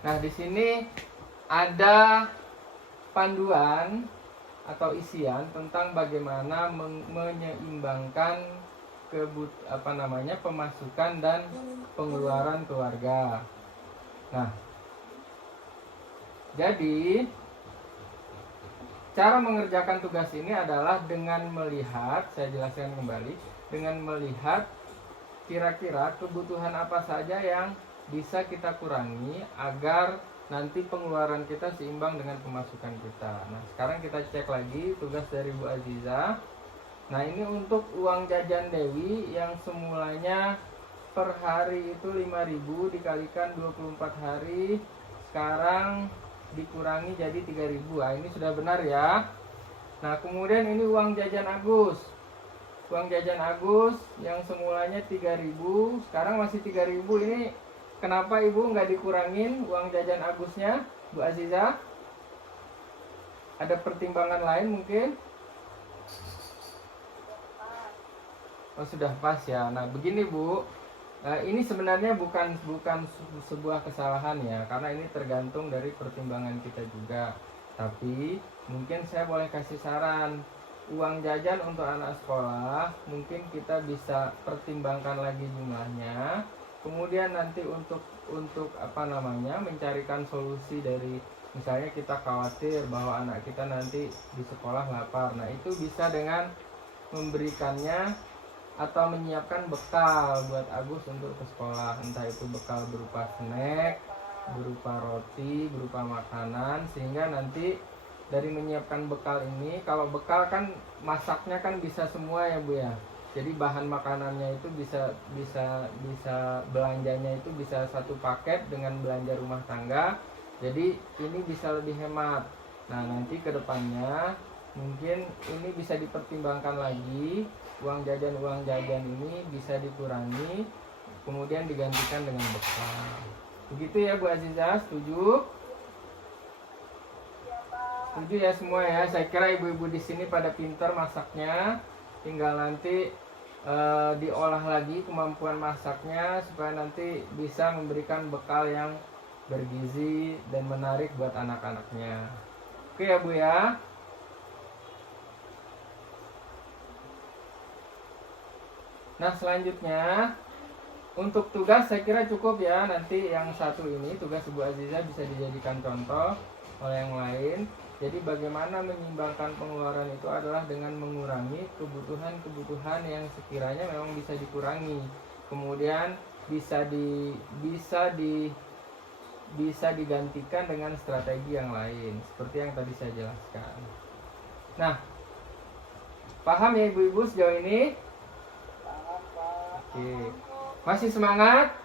Nah, di sini ada panduan atau isian tentang bagaimana menyeimbangkan pemasukan dan pengeluaran keluarga. Nah, jadi cara mengerjakan tugas ini adalah dengan melihat, saya jelaskan kembali, dengan melihat kira-kira kebutuhan apa saja yang bisa kita kurangi agar nanti pengeluaran kita seimbang dengan pemasukan kita. Nah, sekarang kita cek lagi tugas dari Bu Aziza. Nah, ini untuk uang jajan Dewi yang semulanya per hari itu 5.000 dikalikan 24 hari, sekarang dikurangi jadi 3.000. Nah, ini sudah benar ya. Nah, kemudian ini uang jajan Agus. Uang jajan Agus yang semulanya 3.000, sekarang masih 3.000. Ini kenapa Ibu nggak dikurangin uang jajan Agusnya, Bu Aziza? Ada pertimbangan lain mungkin? Oh, sudah pas ya. Nah, begini Bu, ini sebenarnya bukan sebuah kesalahan ya, karena ini tergantung dari pertimbangan kita juga. Tapi mungkin saya boleh kasih saran, uang jajan untuk anak sekolah mungkin kita bisa pertimbangkan lagi jumlahnya. Kemudian nanti untuk mencarikan solusi dari, misalnya kita khawatir bahwa anak kita nanti di sekolah lapar. Nah, itu bisa dengan memberikannya atau menyiapkan bekal buat Agus untuk ke sekolah, entah itu bekal berupa snack, berupa roti, berupa makanan, sehingga nanti dari menyiapkan bekal ini, kalau bekal kan masaknya kan bisa semua ya Bu ya. Jadi bahan makanannya itu bisa belanjanya itu bisa satu paket dengan belanja rumah tangga. Jadi ini bisa lebih hemat. Nah, nanti ke depannya mungkin ini bisa dipertimbangkan lagi, uang jajan ini bisa dikurangi, kemudian digantikan dengan bekal. Begitu ya Bu Aziza, setuju? Setuju ya semua ya. Saya kira ibu-ibu di sini pada pintar masaknya, tinggal nanti diolah lagi kemampuan masaknya supaya nanti bisa memberikan bekal yang bergizi dan menarik buat anak-anaknya. Oke ya Bu ya. Nah, selanjutnya untuk tugas saya kira cukup ya. Nanti yang satu ini tugas Bu Aziza bisa dijadikan contoh oleh yang lain. Jadi bagaimana menyimbangkan pengeluaran itu adalah dengan mengurangi kebutuhan-kebutuhan yang sekiranya memang bisa dikurangi. Kemudian bisa digantikan dengan strategi yang lain seperti yang tadi saya jelaskan. Nah, paham ya ibu-ibu sejauh ini? Oke. Masih semangat?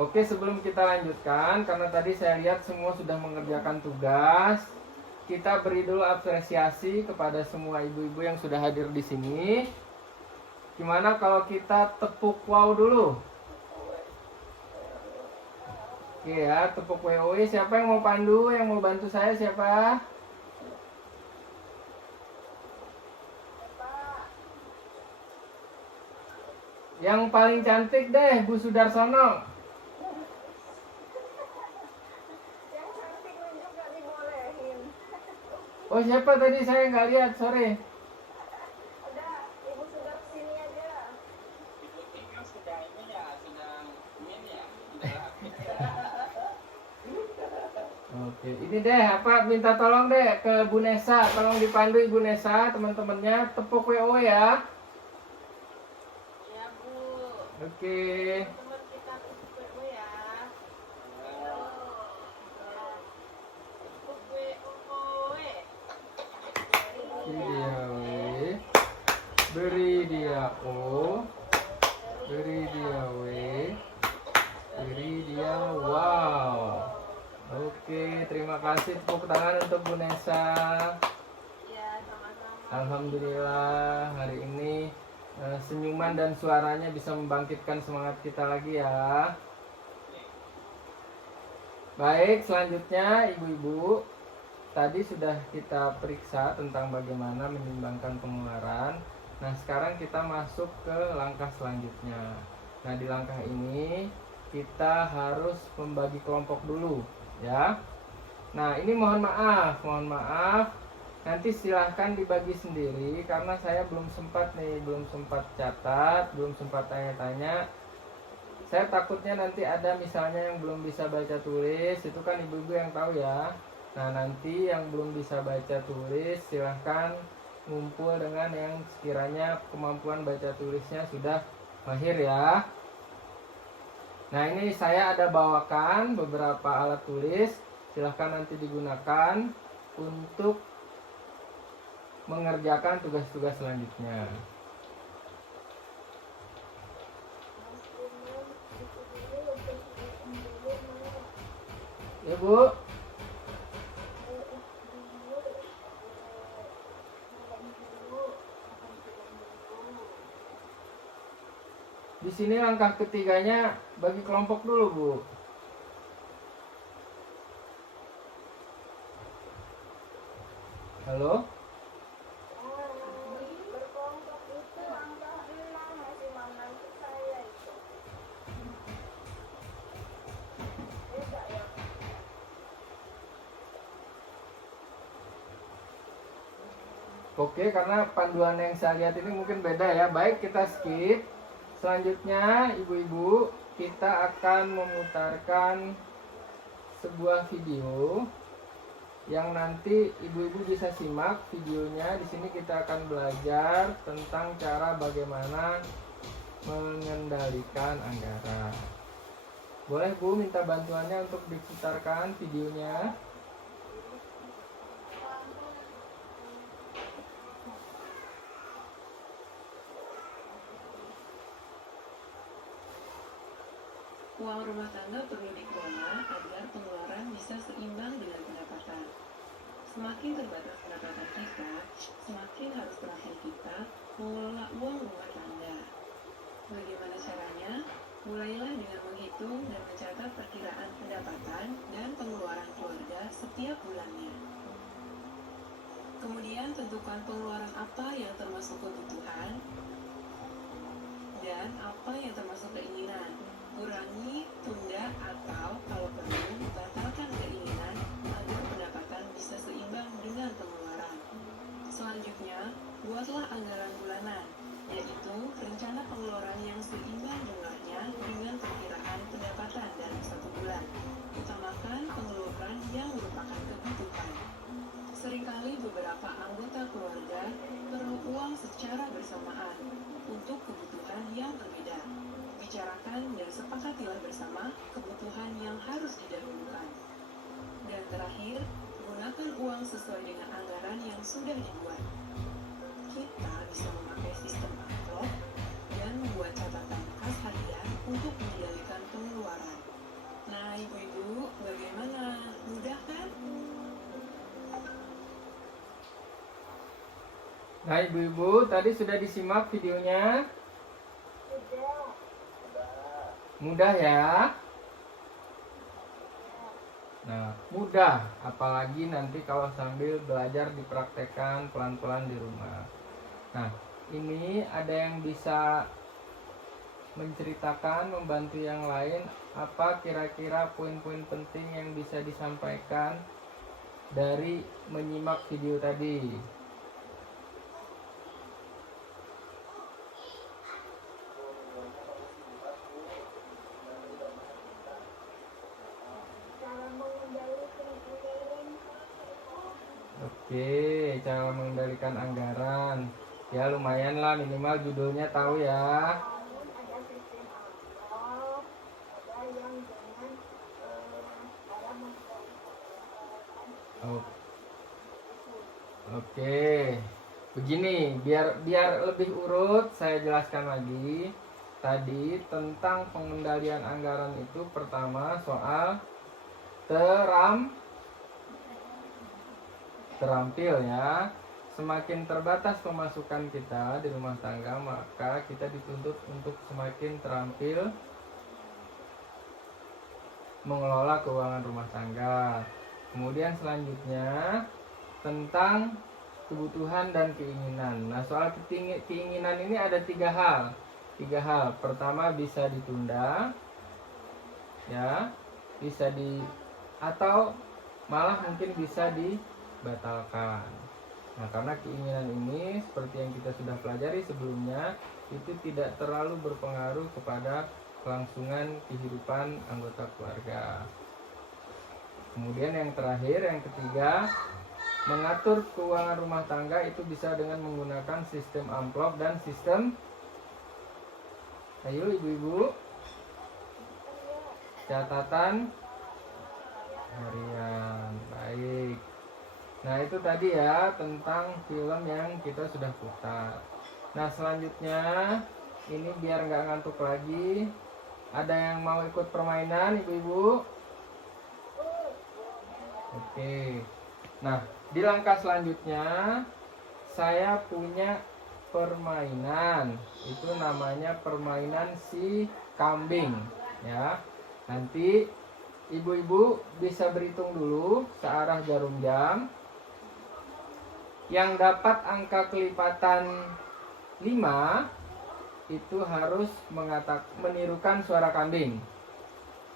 Oke, sebelum kita lanjutkan, karena tadi saya lihat semua sudah mengerjakan tugas, kita beri dulu apresiasi kepada semua ibu-ibu yang sudah hadir di sini. Gimana kalau kita tepuk wow dulu? Oke ya, tepuk wow. Siapa yang mau pandu, yang mau bantu saya siapa? Yang paling cantik deh, Bu Sudarsono. Oh, siapa tadi saya nggak lihat, sore. Udah, Ibu sudah kesini aja. Oke, ini deh minta tolong deh ke Bu Nesa, tolong dipandu Ibu Nesa, teman-temannya tepuk WO ya. Ya Bu. Oke. Teman kita tepuk WO ya. Ayo. Tepuk WO. Beri dia W, beri dia O, beri dia W, beri dia wow. Oke, terima kasih, tepuk tangan untuk Bu Nesa. Ya, sama-sama. Alhamdulillah hari ini senyuman dan suaranya bisa membangkitkan semangat kita lagi ya. Baik, selanjutnya ibu-ibu, tadi sudah kita periksa tentang bagaimana menyimbangkan pengeluaran. Nah, sekarang kita masuk ke langkah selanjutnya. Nah, di langkah ini kita harus membagi kelompok dulu ya. Nah, ini mohon maaf. Nanti silahkan dibagi sendiri karena saya belum sempat catat, belum sempat tanya-tanya. Saya takutnya nanti ada misalnya yang belum bisa baca tulis, itu kan ibu-ibu yang tahu ya. Nah, nanti yang belum bisa baca tulis silahkan ngumpul dengan yang sekiranya kemampuan baca tulisnya sudah mahir ya. Nah, ini saya ada bawakan beberapa alat tulis, silahkan nanti digunakan untuk mengerjakan tugas-tugas selanjutnya. Ya, Bu. Di sini langkah ketiganya bagi kelompok dulu, Bu. Halo? Berkelompok itu angka 6 masih mantu saya itu. Beda ya. Oke, karena panduan yang saya lihat ini mungkin beda ya. Baik, kita skip. Selanjutnya, ibu-ibu, kita akan memutarkan sebuah video yang nanti ibu-ibu bisa simak videonya. Di sini kita akan belajar tentang cara bagaimana mengendalikan anggaran. Boleh, Bu, minta bantuannya untuk diputarkan videonya? Uang rumah tangga perlu dikelola agar pengeluaran bisa seimbang dengan pendapatan. Semakin terbatas pendapatan kita, semakin harus terakhir kita mengelola uang rumah tangga. Bagaimana caranya? Mulailah dengan menghitung dan mencatat perkiraan pendapatan dan pengeluaran keluarga setiap bulannya. Kemudian tentukan pengeluaran apa yang termasuk kebutuhan dan apa yang termasuk keinginan. Kurangi, tunda, atau kalau perlu, batalkan keinginan agar pendapatan bisa seimbang dengan pengeluaran. Selanjutnya, buatlah anggaran bulanan, yaitu rencana pengeluaran yang seimbang jumlahnya dengan perkiraan pendapatan dalam satu bulan. Utamakan pengeluaran yang merupakan kebutuhan. Seringkali beberapa anggota keluarga perlu uang secara bersamaan untuk kebutuhan yang berbeda. Bicarakan dan sepakatilah bersama kebutuhan yang harus didahulukan. Dan terakhir, gunakan uang sesuai dengan anggaran yang sudah dibuat. Kita bisa memakai sistem amplop dan membuat catatan kas harian untuk mengendalikan pengeluaran. Nah, ibu-ibu, bagaimana? Mudah kan? Nah, ibu-ibu, tadi sudah disimak videonya? Mudah ya? Nah, mudah, apalagi nanti kalau sambil belajar dipraktekkan pelan-pelan di rumah. Nah, ini ada yang bisa menceritakan, membantu yang lain, apa kira-kira poin-poin penting yang bisa disampaikan dari menyimak video tadi? Oke, cara mengendalikan anggaran. Ya lumayan lah, minimal judulnya tahu ya. Ada sistem amplop, ada yang dengan cara mengkonsolidasikan. Oke. Begini, biar lebih urut saya jelaskan lagi. Tadi tentang pengendalian anggaran itu pertama soal terampil ya. Semakin terbatas pemasukan kita di rumah tangga, maka kita dituntut untuk semakin terampil mengelola keuangan rumah tangga. Kemudian selanjutnya tentang kebutuhan dan keinginan. Nah, soal keinginan ini ada 3 hal. 3 hal. Pertama, bisa ditunda, ya, atau malah mungkin bisa dibatalkan. Nah, karena keinginan ini seperti yang kita sudah pelajari sebelumnya, itu tidak terlalu berpengaruh kepada kelangsungan kehidupan anggota keluarga. Kemudian yang terakhir, yang ketiga, mengatur keuangan rumah tangga itu bisa dengan menggunakan sistem amplop dan sistem, ayo ibu-ibu, catatan harian. Baik. Nah, itu tadi ya tentang film yang kita sudah putar. Nah, selanjutnya ini biar nggak ngantuk lagi, ada yang mau ikut permainan ibu-ibu? Oke. Nah, di langkah selanjutnya saya punya permainan. Itu namanya permainan si kambing, ya. Nanti ibu-ibu bisa berhitung dulu searah jarum jam. Yang dapat angka kelipatan 5 itu harus menirukan suara kambing.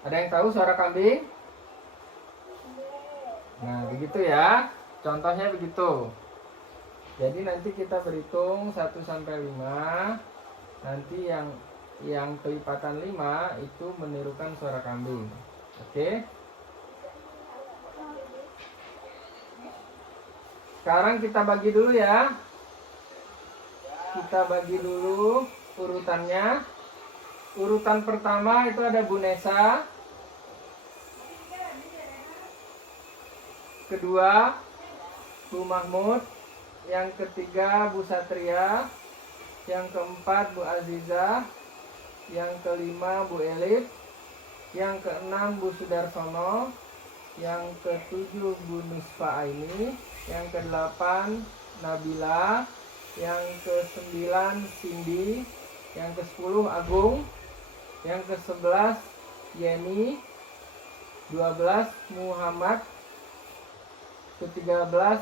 Ada yang tahu suara kambing? Nah, begitu ya. Contohnya begitu. Jadi nanti kita berhitung 1 sampai 5. Nanti yang kelipatan 5 itu menirukan suara kambing. Oke? Sekarang kita bagi dulu ya. Kita bagi dulu urutannya. Urutan pertama itu ada Bu Nesa. Kedua Bu Mahmud. Yang ketiga Bu Satria. Yang keempat Bu Aziza. Yang kelima Bu Elif. Yang keenam Bu Sudarsono. Yang ketujuh Bu Nusfa Aini. Yang ke-8 Nabila. Yang ke-9 Cindy. Yang ke-10 Agung. Yang ke-11 Yeni. 12 Muhammad. Ke-13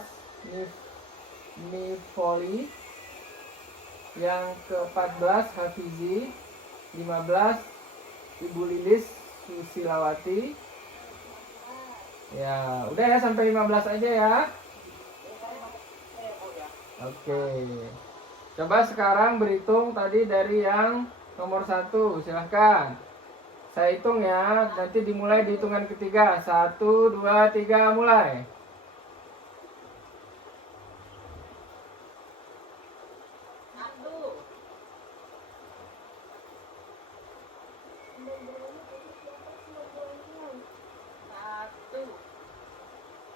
Nifoli. Yang ke-14 Hafizi. 15 Ibu Lilis Susilawati. Ya, udah ya, sampai 15 aja ya. Oke. Coba sekarang berhitung tadi dari yang nomor 1. Silahkan. Saya hitung ya. Nanti dimulai di hitungan ketiga. 1, 2, 3, mulai.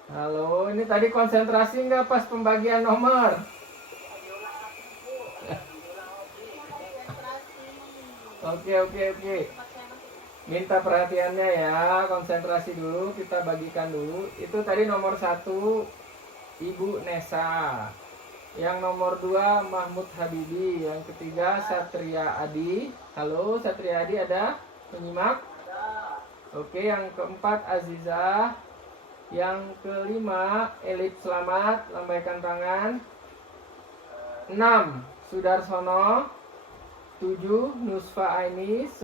Halo, ini tadi konsentrasi nggak pas pembagian nomor? Oke. Minta perhatiannya ya, konsentrasi dulu, kita bagikan dulu. Itu tadi nomor 1 Ibu Nesa. Yang nomor 2 Mahmud Habibi. Yang ketiga Satria Adi. Halo, Satria Adi ada? Menyimak? Oke, yang keempat Aziza. Yang kelima Elif Selamat, lambaikan tangan. 6 Sudarsono. 7 Nusfa Aini.